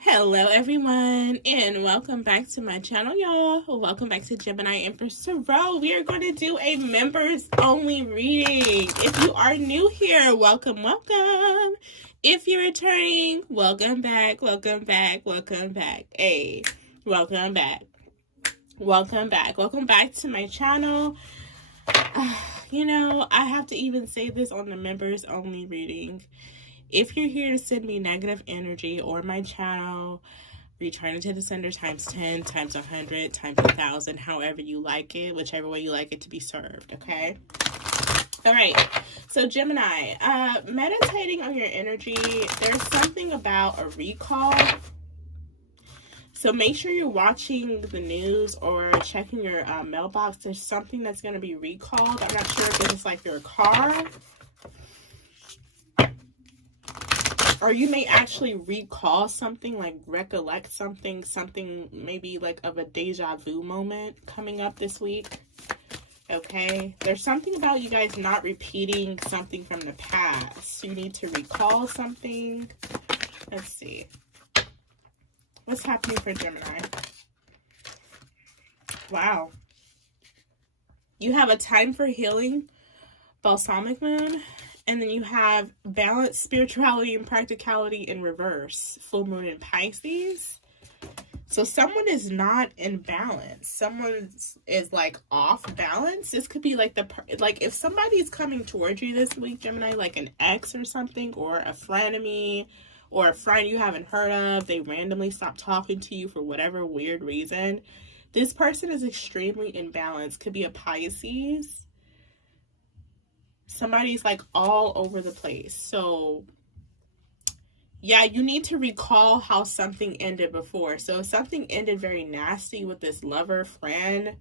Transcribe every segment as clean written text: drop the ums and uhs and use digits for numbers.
Hello everyone, and welcome back to my channel, y'all. Welcome back to Gemini Empress Tarot. We are going to do a members only reading. If you are new here, welcome. If you're returning, welcome back. Welcome back to my channel. I have to even say this on the members only reading. If you're here to send me negative energy or my channel, return it to the sender times 10, times 100, times 1,000, however you like it, whichever way you like it to be served, okay? All right, so Gemini, meditating on your energy, there's something about a recall. So make sure you're watching the news or checking your mailbox. There's something that's going to be recalled. I'm not sure if it's like your car, or you may actually recall something, like recollect something maybe like of a deja vu moment coming up this week. Okay, there's something about you guys not repeating something from the past. You need to recall something. Let's see. What's happening for Gemini? Wow. You have a time for healing, balsamic moon. And then you have balance, spirituality, and practicality in reverse. Full moon in Pisces. So someone is not in balance. Someone is like off balance. This could be like if somebody's coming towards you this week, Gemini, like an ex or something, or a frenemy, or a friend you haven't heard of. They randomly stop talking to you for whatever weird reason. This person is extremely imbalanced. Could be a Pisces. Somebody's like all over the place. So yeah, you need to recall how something ended before. So if something ended very nasty with this lover, friend,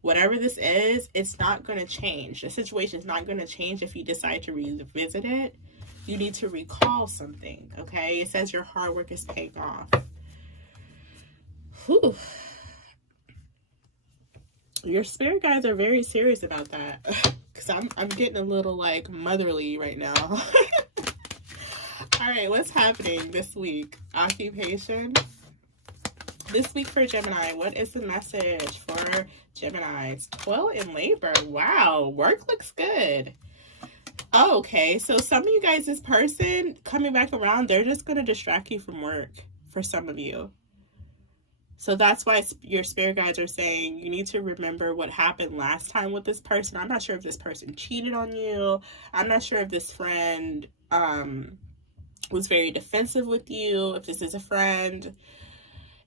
whatever this is, it's not going to change. The situation is not going to change if you decide to revisit it. You need to recall something, okay? It says your hard work is paying off. Whew. Your spirit guides are very serious about that. Because I'm getting a little like motherly right now. All right, what's happening this week? Occupation. This week for Gemini, what is the message for Geminis? Toil and labor. Wow, work looks good. Oh, okay, so some of you guys, this person coming back around, they're just going to distract you from work for some of you. So that's why your spirit guides are saying you need to remember what happened last time with this person. I'm not sure if this person cheated on you. I'm not sure if this friend was very defensive with you. If this is a friend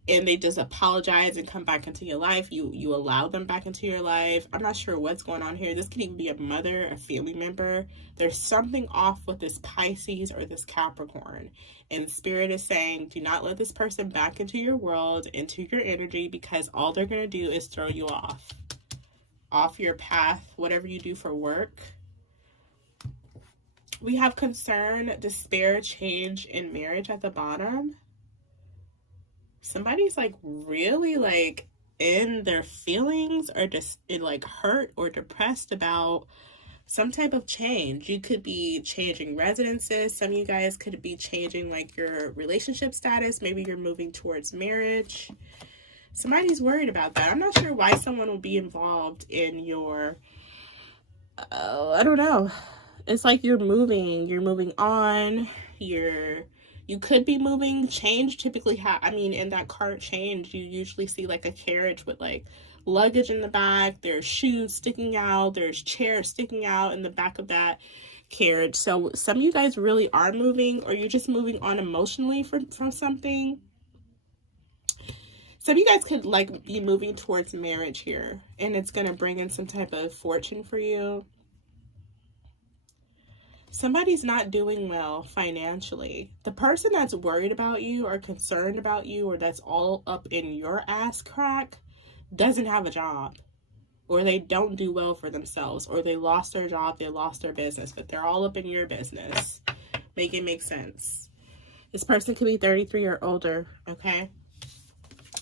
and they just apologize and come back into your life, you allow them back into your life. I'm not sure what's going on here. This could even be a mother, a family member. There's something off with this Pisces or this Capricorn. And Spirit is saying, do not let this person back into your world, into your energy, because all they're going to do is throw you off your path, whatever you do for work. We have concern, despair, change in marriage at the bottom. Somebody's like really like in their feelings, or just like hurt or depressed about some type of change. You could be changing residences. Some of you guys could be changing like your relationship status. Maybe you're moving towards marriage. Somebody's worried about that. I'm not sure why someone will be involved in your, I don't know. It's like you're moving on. You could be moving. Change typically in that card change, you usually see like a carriage with like luggage in the back. There's shoes sticking out. There's chairs sticking out in the back of that carriage. So some of you guys really are moving, or you're just moving on emotionally from something. Some of you guys could like be moving towards marriage here, and it's going to bring in some type of fortune for you. Somebody's not doing well financially. The person that's worried about you or concerned about you, or that's all up in your ass crack, doesn't have a job, or they don't do well for themselves, or they lost their job, they lost their business, but they're all up in your business. Make it make sense. This person could be 33 or older, okay?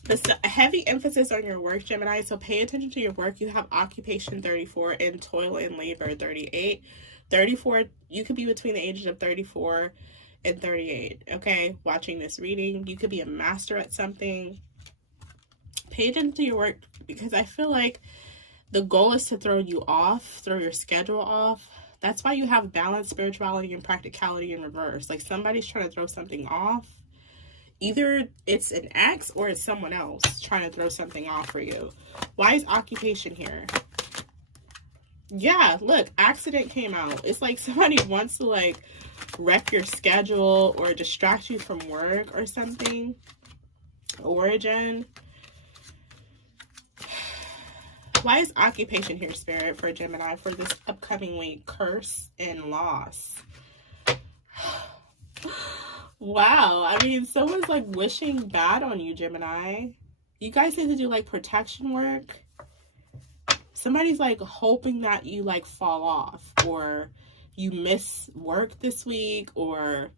There's a heavy emphasis on your work, Gemini, so pay attention to your work. You have occupation 34 and toil and labor 38. 34, you could be between the ages of 34 and 38. Okay, watching this reading, you could be a master at something. Pay attention to your work, because I feel like the goal is to throw you off, throw your schedule off. That's why you have balance, spirituality, and practicality in reverse. Like somebody's trying to throw something off. Either it's an ex or it's someone else trying to throw something off for you. Why is occupation here? Yeah, look, accident came out. It's like somebody wants to like wreck your schedule or distract you from work or something. Origin. Why is occupation here, Spirit, for Gemini for this upcoming week? Curse and loss. Wow. I mean, someone's like wishing bad on you, Gemini. You guys need to do like protection work. Somebody's like hoping that you like fall off, or you miss work this week, or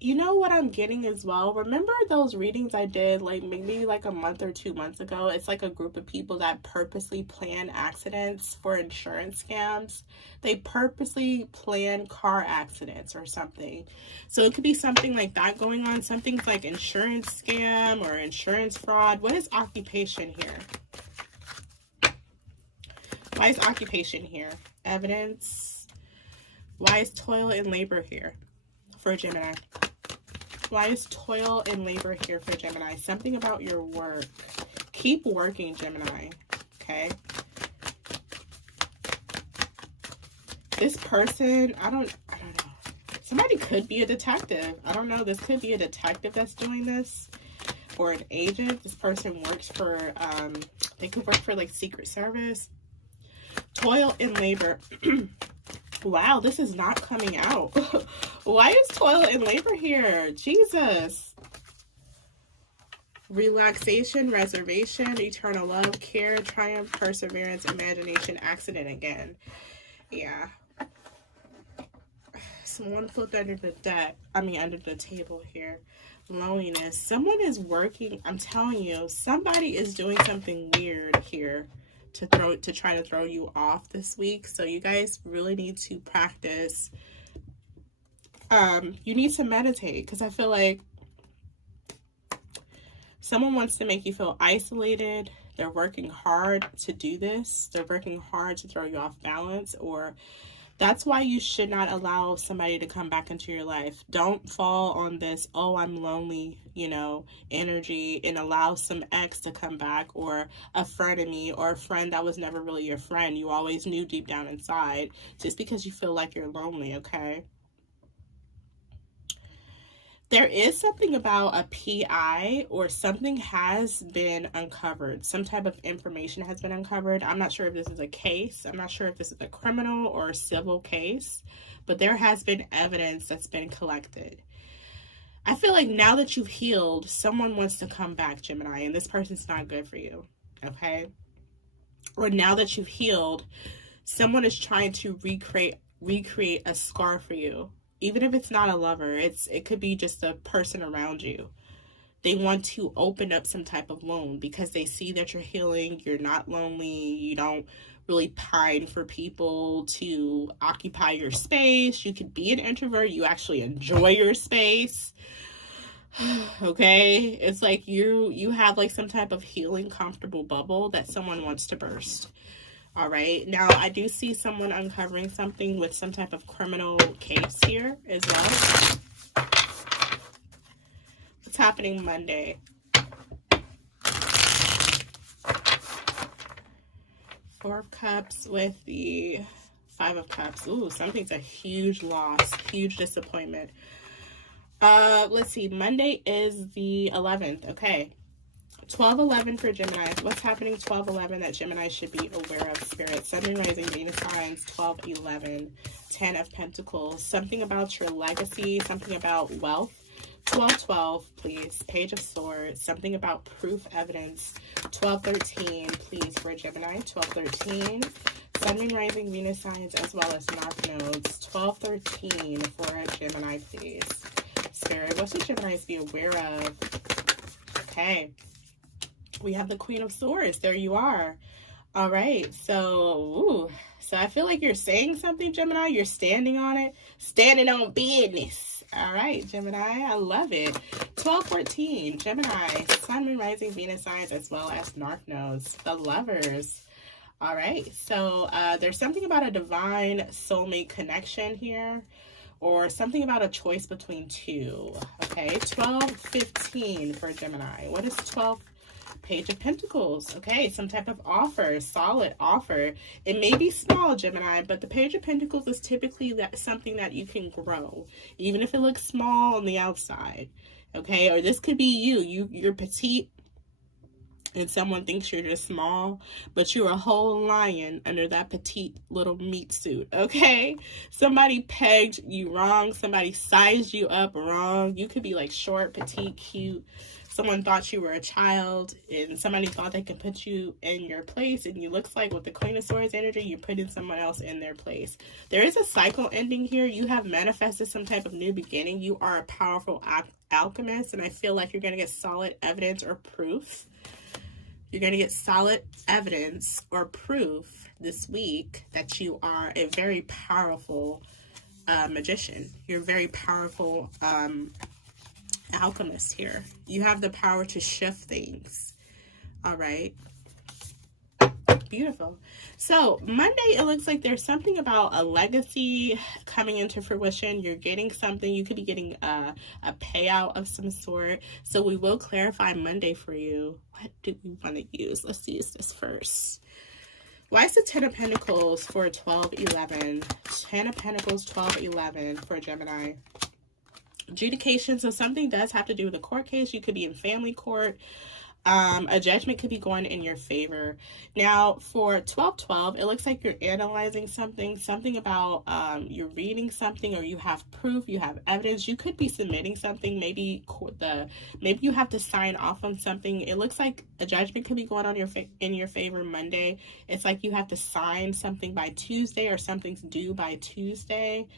you know what I'm getting as well? Remember those readings I did like maybe like a month or 2 months ago? It's like a group of people that purposely plan accidents for insurance scams. They purposely plan car accidents or something. So it could be something like that going on. Something's like insurance scam or insurance fraud. What is occupation here? Why is occupation here? Evidence. Why is toil and labor here for Gemini? Why is toil and labor here for Gemini? Something about your work. Keep working, Gemini. Okay. This person, I don't know. Somebody could be a detective. I don't know. This could be a detective that's doing this, or an agent. This person works for, they could work for like Secret Service. Toil and labor. Wow, this is not coming out. Why is toil and labor here? Jesus. Relaxation, reservation, eternal love, care, triumph, perseverance, imagination, accident again. Yeah. Someone flipped under the deck. Under the table here. Loneliness. Someone is working. I'm telling you, somebody is doing something weird here to try to throw you off this week. So you guys really need to practice. You need to meditate, because I feel like someone wants to make you feel isolated. They're working hard to do this. They're working hard to throw you off balance, or that's why you should not allow somebody to come back into your life. Don't fall on this, oh, I'm lonely, energy, and allow some ex to come back, or a frenemy, or a friend that was never really your friend. You always knew deep down inside, just because you feel like you're lonely, okay? There is something about a PI, or something has been uncovered. Some type of information has been uncovered. I'm not sure if this is a case. I'm not sure if this is a criminal or a civil case, but there has been evidence that's been collected. I feel like now that you've healed, someone wants to come back, Gemini, and this person's not good for you, okay? Or now that you've healed, someone is trying to recreate a scar for you. Even if it's not a lover, it could be just a person around you. They want to open up some type of wound because they see that you're healing, you're not lonely, you don't really pine for people to occupy your space. You could be an introvert, you actually enjoy your space. Okay? It's like you have like some type of healing, comfortable bubble that someone wants to burst. All right, now I do see someone uncovering something with some type of criminal case here as well. What's happening Monday? Four of Cups with the Five of Cups. Ooh, something's a huge loss, huge disappointment. Let's see, Monday is the 11th, okay. 12-11 for Gemini. What's happening 12-11 that Gemini should be aware of, Spirit? Sun, Moon, Rising, Venus signs, 12-11. 10 of Pentacles. Something about your legacy. Something about wealth. 12-12, please. Page of Swords. Something about proof, evidence. 12-13, please, for Gemini. 12-13. Sun, Moon, Rising, Venus signs, as well as North nodes. 12-13 for Gemini, please. Spirit, what should Geminis be aware of? Okay. We have the Queen of Swords. There you are. All right, so I feel like you're saying something, Gemini. You're standing on it, standing on business. All right, Gemini, I love it. 1214, Gemini, Sun, Moon, Rising, Venus signs, as well as North Nodes, the Lovers. All right, so there's something about a divine soulmate connection here, or something about a choice between two. Okay, 1215 for Gemini. What is 12? Page of Pentacles. Okay, some type of offer, solid offer. It may be small, Gemini, but the Page of Pentacles is typically something that you can grow, even if it looks small on the outside. Okay, or this could be you're petite and someone thinks you're just small, but you're a whole lion under that petite little meat suit. Okay, somebody pegged you wrong, somebody sized you up wrong. You could be like short, petite, cute. Someone thought you were a child, and somebody thought they could put you in your place, and you looks like with the Queen of Swords energy, you're putting someone else in their place. There is a cycle ending here. You have manifested some type of new beginning. You are a powerful alchemist, and I feel like you're going to get solid evidence or proof. You're going to get solid evidence or proof this week that you are a very powerful magician. You're a very powerful alchemist here. You have the power to shift things. All right. Beautiful. So Monday, it looks like there's something about a legacy coming into fruition. You're getting something. You could be getting a payout of some sort. So we will clarify Monday for you. What do we want to use? Let's use this first. Why is the 10 of Pentacles for 12-11? 10 of Pentacles, 12-11 for Gemini. Adjudication. So something does have to do with a court case. You could be in family court. A judgment could be going in your favor. Now for 12-12, it looks like you're analyzing something about you're reading something, or you have proof, you have evidence. You could be submitting something. Maybe you have to sign off on something. It looks like a judgment could be going on in your favor Monday. It's like you have to sign something by Tuesday, or something's due by Tuesday.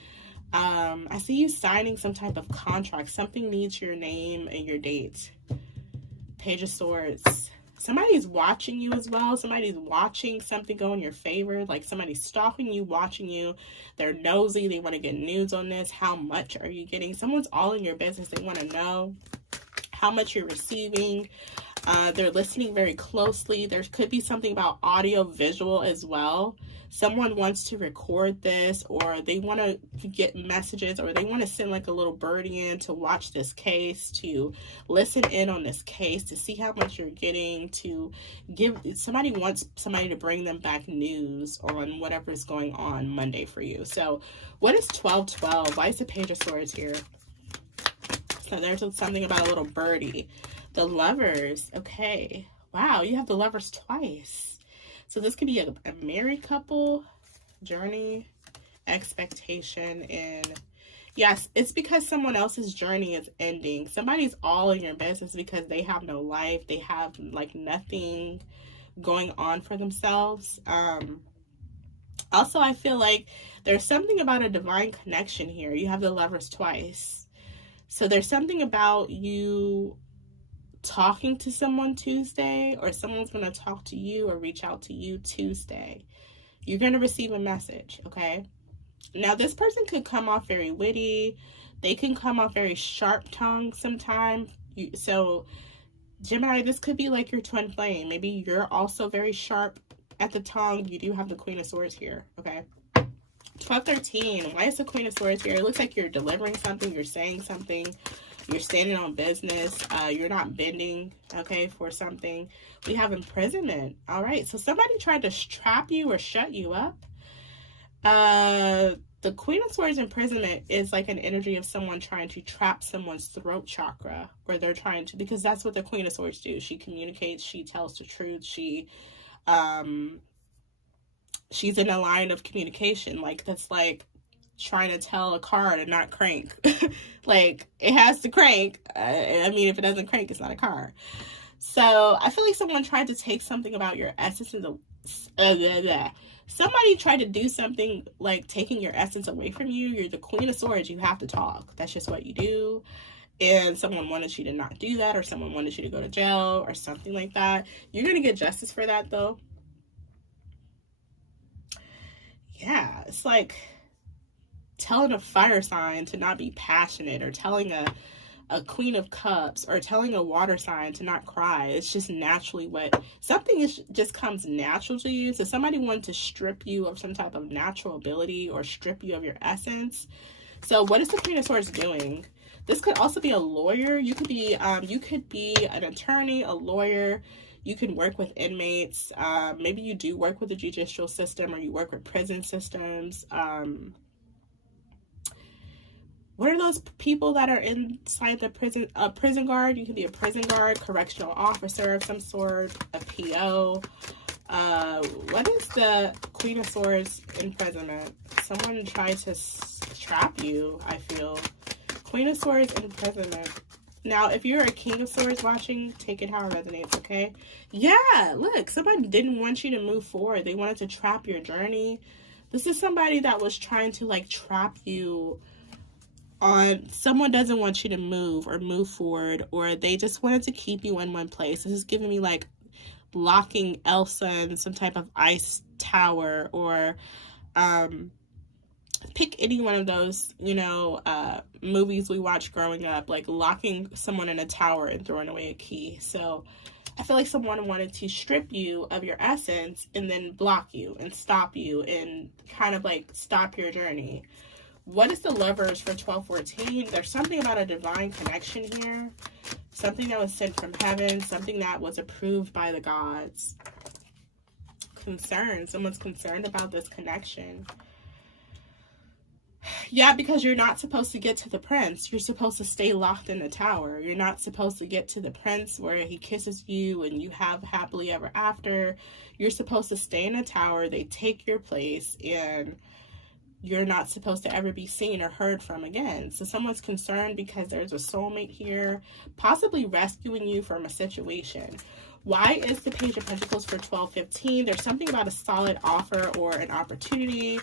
I see you signing some type of contract. Something needs your name and your date. Page of Swords. Somebody's watching you as well. Somebody's watching something go in your favor. Like somebody's stalking you, watching you. They're nosy. They want to get news on this. How much are you getting? Someone's all in your business. They want to know how much you're receiving. They're listening very closely. There could be something about audio visual as well. Someone wants to record this, or they want to get messages, or they want to send like a little birdie in to watch this case, to listen in on this case, to see how much you're getting, to give somebody wants somebody to bring them back news on whatever is going on Monday for you. So what is 12-12? Why is the Page of Swords here? So there's something about a little birdie. The Lovers. Okay. Wow, you have the Lovers twice. So this could be a married couple, journey, expectation, and yes, it's because someone else's journey is ending. Somebody's all in your business because they have no life. They have like nothing going on for themselves. Also, I feel like there's something about a divine connection here. You have the Lovers twice. So there's something about you talking to someone Tuesday, or someone's going to talk to you or reach out to you Tuesday. You're going to receive a message, okay? Now, this person could come off very witty. They can come off very sharp-tongued sometimes. So, Gemini, this could be like your twin flame. Maybe you're also very sharp at the tongue. You do have the Queen of Swords here, okay? 12-13. Why is the Queen of Swords here? It looks like you're delivering something. You're saying something. You're standing on business. You're not bending, okay, for something. We have imprisonment. All right. So somebody tried to trap you or shut you up. The Queen of Swords imprisonment is like an energy of someone trying to trap someone's throat chakra, or they're trying to, because that's what the Queen of Swords do. She communicates. She tells the truth. She's in a line of communication. Like, that's like trying to tell a car to not crank. Like, it has to crank. I mean, if it doesn't crank, it's not a car. So I feel like someone tried to take something about your essence and somebody tried to do something like taking your essence away from you. You're the Queen of Swords. You have to talk. That's just what you do. And someone wanted you to not do that, or someone wanted you to go to jail or something like that. You're going to get justice for that, though. yeah, it's like telling a fire sign to not be passionate, or telling a Queen of Cups, or telling a water sign to not cry. It's just naturally what something is, just comes natural to you. So somebody wanted to strip you of some type of natural ability, or strip you of your essence. So what is the Queen of Swords doing? This could also be a lawyer. You could be an attorney, a lawyer. You can work with inmates. Maybe you do work with the judicial system, or you work with prison systems. What are those people that are inside the prison? A prison guard. You can be a prison guard, correctional officer of some sort, a PO. What is the Queen of Swords imprisonment? Someone tried to trap you, I feel. Queen of Swords imprisonment. Now, if you're a King of Swords watching, take it how it resonates, okay? Yeah, look, somebody didn't want you to move forward. They wanted to trap your journey. This is somebody that was trying to, like, trap you on, someone doesn't want you to move or move forward, or they just wanted to keep you in one place. This is giving me like locking Elsa in some type of ice tower, or pick any one of those, you know, movies we watched growing up, like locking someone in a tower and throwing away a key. So I feel like someone wanted to strip you of your essence and then block you and stop you and kind of like stop your journey. What is the Lovers for 12/14? There's something about a divine connection here. Something that was sent from heaven. Something that was approved by the gods. Concern. Someone's concerned about this connection. Yeah, because you're not supposed to get to the prince. You're supposed to stay locked in the tower. You're not supposed to get to the prince where he kisses you and you have happily ever after. You're supposed to stay in a tower. They take your place, and you're not supposed to ever be seen or heard from again. So someone's concerned because there's a soulmate here, possibly rescuing you from a situation. Why is the Page of Pentacles for 12/15? There's something about a solid offer or an opportunity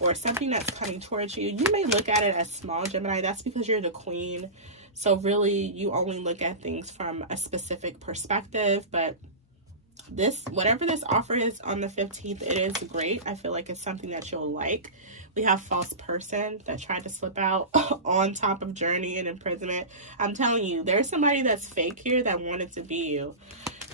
or something that's coming towards you. You may look at it as small, Gemini. That's because you're the queen. So really, you only look at things from a specific perspective. But this, whatever this offer is on the 15th, it is great. I feel like it's something that you'll like. We have false person that tried to slip out on top of journey and imprisonment. I'm telling you, there's somebody that's fake here that wanted to be you.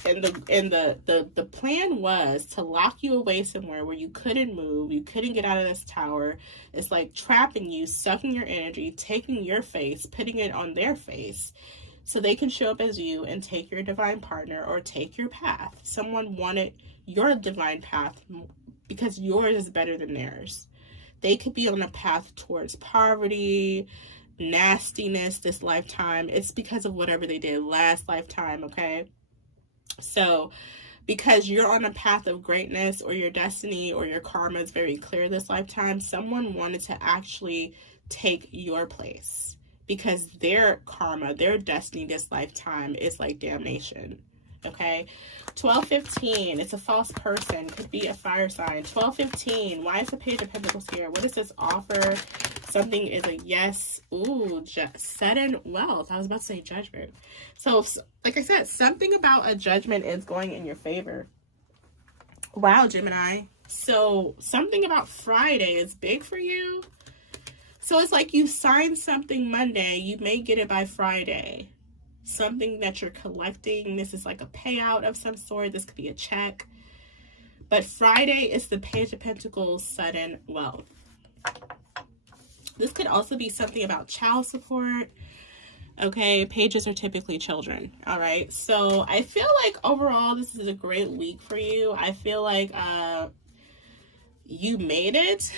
And the plan was to lock you away somewhere where you couldn't move, you couldn't get out of this tower. It's like trapping you, sucking your energy, taking your face, putting it on their face, so they can show up as you and take your divine partner or take your path. Someone wanted your divine path because yours is better than theirs. They could be on a path towards poverty, nastiness this lifetime. It's because of whatever they did last lifetime, okay? So because you're on a path of greatness, or your destiny or your karma is very clear this lifetime, someone wanted to actually take your place because their karma, their destiny this lifetime is like damnation. Okay, 12/15, it's a false person, could be a fire sign. 12/15, why is the Page of Pentacles here? What does this offer? Something is a yes. Ooh, sudden wealth. I was about to say judgment. So, like I said, something about a judgment is going in your favor. Wow, Gemini. So, something about Friday is big for you. So, it's like you signed something Monday, you may get it by Friday. Something that you're collecting. This is like a payout of some sort. This could be a check. But Friday is the Page of Pentacles, sudden wealth. This could also be something about child support. Okay, pages are typically children. All right. So I feel like overall this is a great week for you. I feel like you made it.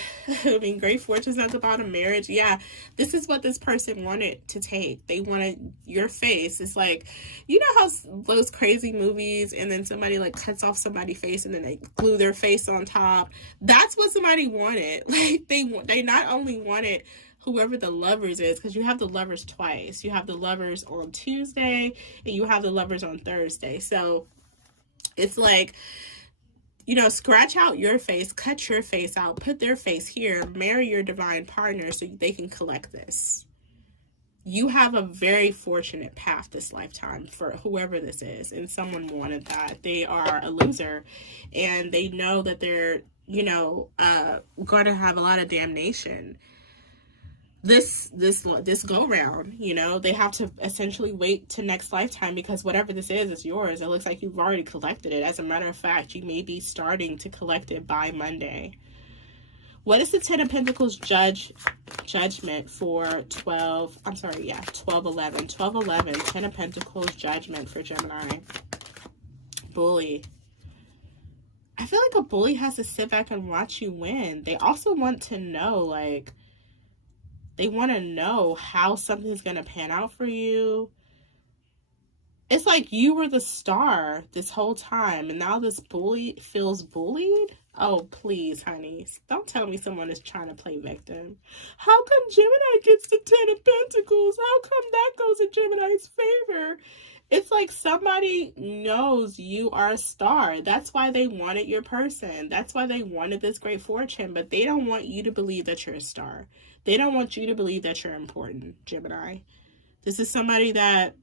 I mean, great fortune's at the bottom. Marriage. Yeah, this is what this person wanted to take. They wanted your face. It's like, you know how those crazy movies and then somebody like cuts off somebody's face and then they glue their face on top. That's what somebody wanted. Like they not only wanted whoever the Lovers is, because you have the Lovers twice. You have the Lovers on Tuesday and you have the Lovers on Thursday. So it's like, you know, scratch out your face, cut your face out, put their face here, marry your divine partner so they can collect this. You have a very fortunate path this lifetime for whoever this is, and someone wanted that. They are a loser, and they know that you know, going to have a lot of damnation this go round. You know, they have to essentially wait to next lifetime, because whatever this is yours. It looks like you've already collected it. As a matter of fact, you may be starting to collect it by Monday. What is the Ten of Pentacles judgment for 12/11? 12/11, Ten of Pentacles judgment for Gemini. Bully. I feel like a bully has to sit back and watch you win. They also want to know, like, they want to know how something's going to pan out for you. It's like you were the star this whole time, and now this bully feels bullied. Oh, please, honey. Don't tell me someone is trying to play victim. How come Gemini gets the Ten of Pentacles? How come that goes in Gemini's favor? It's like somebody knows you are a star. That's why they wanted your person. That's why they wanted this great fortune. But they don't want you to believe that you're a star. They don't want you to believe that you're important, Gemini. This is somebody that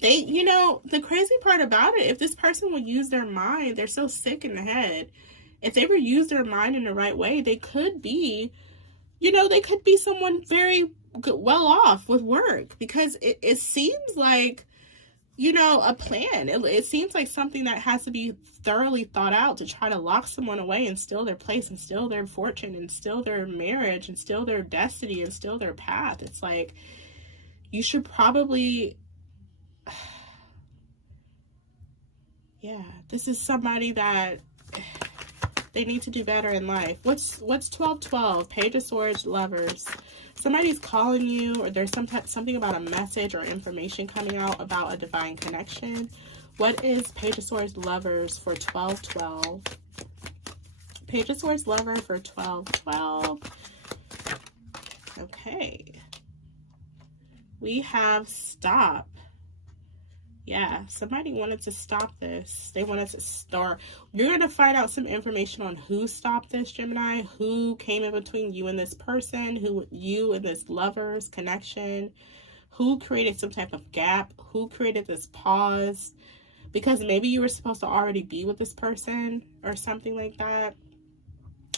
they, you know, the crazy part about it, if this person would use their mind, they're so sick in the head. If they were use their mind in the right way, they could be, you know, they could be someone very well off with work, because it seems like, you know, a plan. It seems like something that has to be thoroughly thought out to try to lock someone away and steal their place and steal their fortune and steal their marriage and steal their destiny and steal their path. It's like, you should probably, yeah, this is somebody that they need to do better in life. What's 12/12? Page of Swords, Lovers. Somebody's calling you, or there's something about a message or information coming out about a divine connection. What is Page of Swords, Lovers for 12/12? Page of Swords, Lover for 12/12. Okay. We have stop. Yeah, somebody wanted to stop this. They wanted to start. You're going to find out some information on who stopped this, Gemini. Who came in between you and this person. You and this lover's connection. Who created some type of gap. Who created this pause. Because maybe you were supposed to already be with this person or something like that.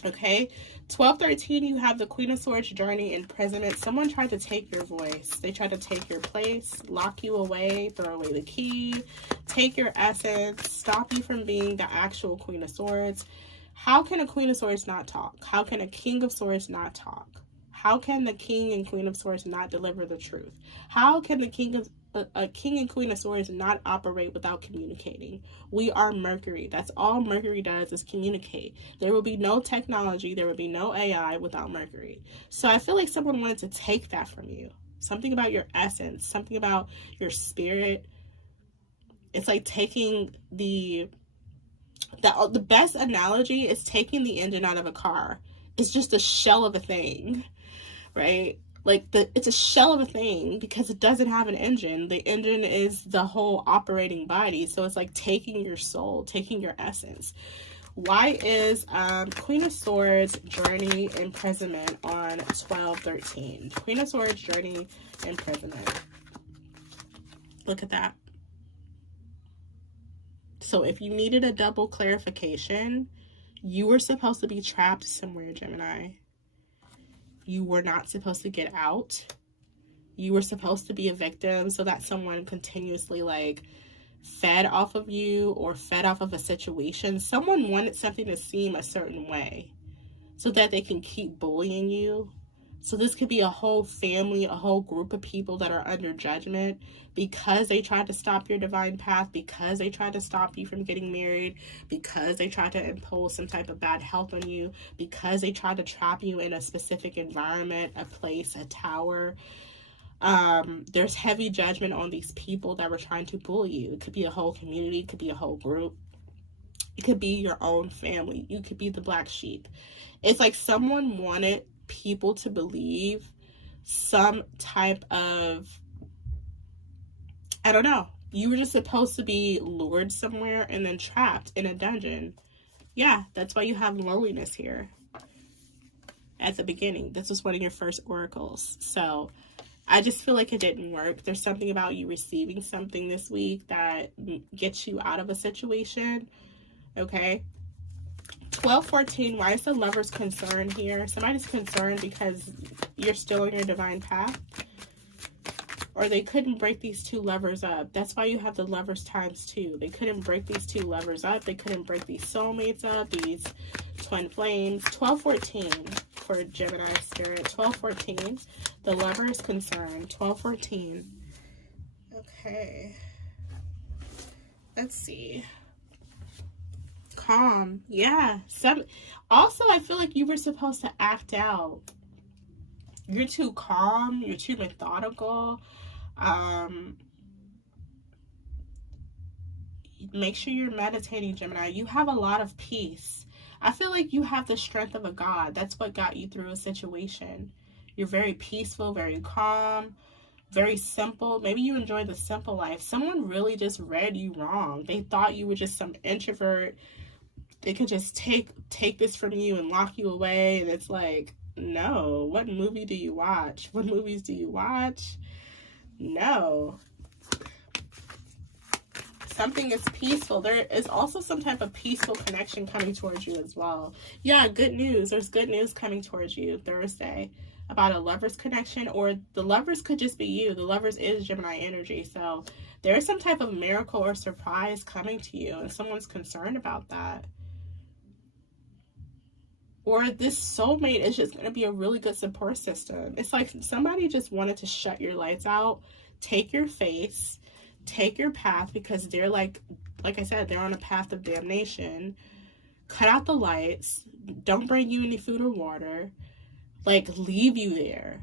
Okay, 12/13, you have the Queen of Swords, Journey, Imprisonment. Someone tried to take your voice. They tried to take your place, lock you away, throw away the key, take your essence, stop you from being the actual Queen of Swords. How can a Queen of Swords not talk? How can a King of Swords not talk? How can the King and Queen of Swords not deliver the truth? How can the King and Queen of Swords not operate without communicating? We are Mercury. That's all Mercury does, is communicate. There will be no technology, there will be no AI without Mercury. So I feel like someone wanted to take that from you. Something about your essence, something about your spirit. It's like taking the best analogy is taking the engine out of a car. It's just a shell of a thing, right? Like, it's a shell of a thing because it doesn't have an engine. The engine is the whole operating body. So it's like taking your soul, taking your essence. Why is Queen of Swords, Journey, Imprisonment on 12/13? Queen of Swords, Journey, Imprisonment. Look at that. So if you needed a double clarification, you were supposed to be trapped somewhere, Gemini. You were not supposed to get out. You were supposed to be a victim so that someone continuously, like, fed off of you or fed off of a situation. Someone wanted something to seem a certain way so that they can keep bullying you. So this could be a whole family, a whole group of people that are under judgment because they tried to stop your divine path, because they tried to stop you from getting married, because they tried to impose some type of bad health on you, because they tried to trap you in a specific environment, a place, a tower. There's heavy judgment on these people that were trying to bully you. It could be a whole community, it could be a whole group. It could be your own family. You could be the black sheep. It's like someone wanted people to believe some type of, I don't know, you were just supposed to be lured somewhere and then trapped in a dungeon. Yeah, that's why you have loneliness here at the beginning. This was one of your first oracles. So I just feel like it didn't work. There's something about you receiving something this week that gets you out of a situation. Okay. 12:14, why is the Lovers concerned here? Somebody's concerned because you're still on your divine path. Or they couldn't break these two lovers up. That's why you have the Lovers times 2. They couldn't break these two lovers up. They couldn't break these soulmates up, these twin flames. 12:14 for Gemini spirit. 12:14. The Lover is concerned. 12:14. Okay. Let's see. Calm. Yeah. Also, I feel like you were supposed to act out. You're too calm. You're too methodical. Make sure you're meditating, Gemini. You have a lot of peace. I feel like you have the strength of a god. That's what got you through a situation. You're very peaceful, very calm, very simple. Maybe you enjoy the simple life. Someone really just read you wrong. They thought you were just some introvert. They could just take this from you and lock you away. And it's like, no. What movie do you watch? What movies do you watch? No. Something is peaceful. There is also some type of peaceful connection coming towards you as well. Yeah, good news. There's good news coming towards you Thursday about a Lovers connection, or the Lovers could just be you. The Lovers is Gemini energy. So there is some type of miracle or surprise coming to you, and someone's concerned about that. Or this soulmate is just going to be a really good support system. It's like somebody just wanted to shut your lights out, take your face, take your path, because they're like I said, they're on a path of damnation. Cut out the lights. Don't bring you any food or water. Like, leave you there.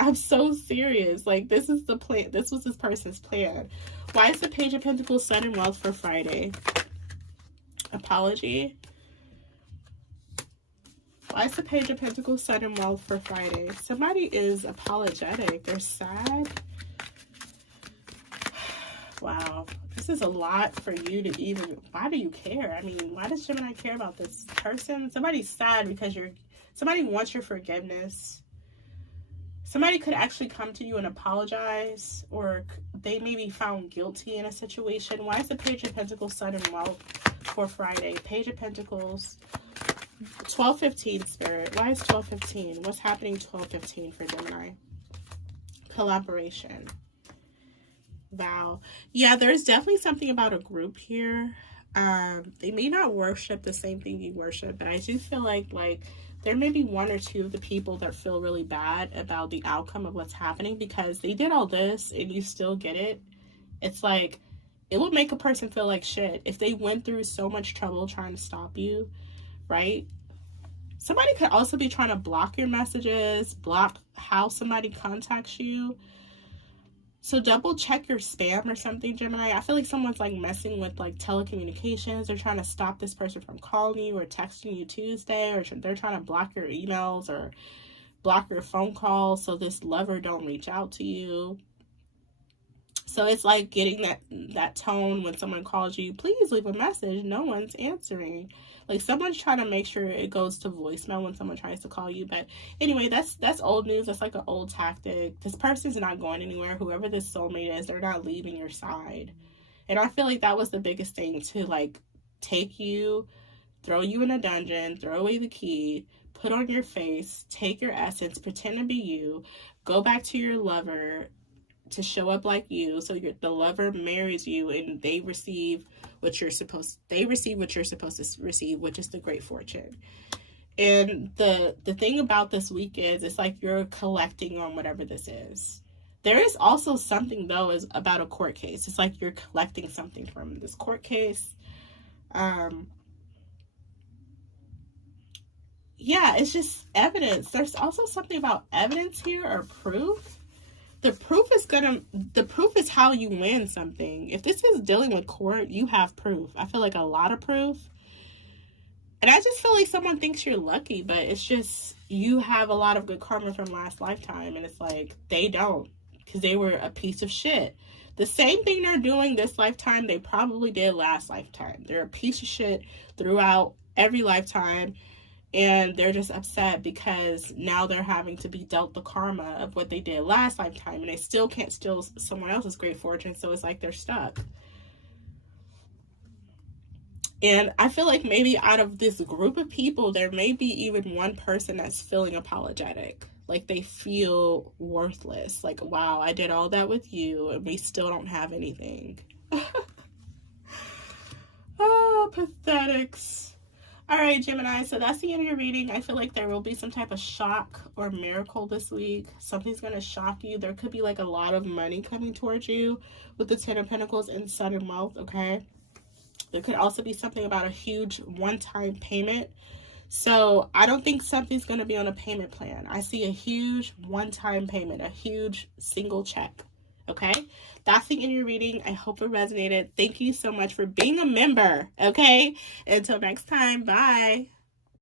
I'm so serious. Like, this is the plan. This was this person's plan. Why is the Page of Pentacles Sun and Wealth for Friday? Apology. Why is the Page of Pentacles Sun and Wealth for Friday? Somebody is apologetic. They're sad. Wow. This is a lot for you to even... Why do you care? I mean, why does Gemini care about this person? Somebody's sad because somebody wants your forgiveness. Somebody could actually come to you and apologize, or they may be found guilty in a situation. Why is the Page of Pentacles Sun and Wealth for Friday? Page of Pentacles... 12:15 spirit. Why is 12:15? What's happening 12:15 for Gemini? Collaboration. Wow. Yeah, there's definitely something about a group here. They may not worship the same thing you worship, but I do feel like there may be one or two of the people that feel really bad about the outcome of what's happening, because they did all this and you still get it. It's like, it would make a person feel like shit if they went through so much trouble trying to stop you. Right? Somebody could also be trying to block your messages, block how somebody contacts you. So double check your spam or something, Gemini. I feel like someone's like messing with like telecommunications. They're trying to stop this person from calling you or texting you Tuesday, or they're trying to block your emails or block your phone calls so this lover don't reach out to you. So it's like getting that tone when someone calls you, please leave a message. No one's answering. Like, someone's trying to make sure it goes to voicemail when someone tries to call you. But anyway, that's old news. That's like an old tactic. This person's not going anywhere. Whoever this soulmate is, they're not leaving your side. And I feel like that was the biggest thing, to like take you, throw you in a dungeon, throw away the key, put on your face, take your essence, pretend to be you, go back to your lover to show up like you, so the lover marries you and they receive what you're supposed to receive, which is the great fortune. And the thing about this week is, it's like you're collecting on whatever this is. There is also something though is about a court case. It's like you're collecting something from this court case. Yeah, it's just evidence. There's also something about evidence here, or proof. The proof is how you win something. If this is dealing with court, you have proof. I feel like a lot of proof. And I just feel like someone thinks you're lucky, but it's just, you have a lot of good karma from last lifetime. And it's like, they don't, because they were a piece of shit. The same thing they're doing this lifetime, they probably did last lifetime. They're a piece of shit throughout every lifetime. And they're just upset because now they're having to be dealt the karma of what they did last lifetime. And they still can't steal someone else's great fortune. So it's like they're stuck. And I feel like maybe out of this group of people, there may be even one person that's feeling apologetic. Like they feel worthless. Like, wow, I did all that with you and we still don't have anything. Oh, pathetics. All right, Gemini, so that's the end of your reading. I feel like there will be some type of shock or miracle this week. Something's going to shock you. There could be like a lot of money coming towards you with the Ten of Pentacles and sudden wealth, okay? There could also be something about a huge one-time payment. So I don't think something's going to be on a payment plan. I see a huge one-time payment, a huge single check. Okay, that's the end of your reading. I hope it resonated. Thank you so much for being a member. Okay, until next time, bye.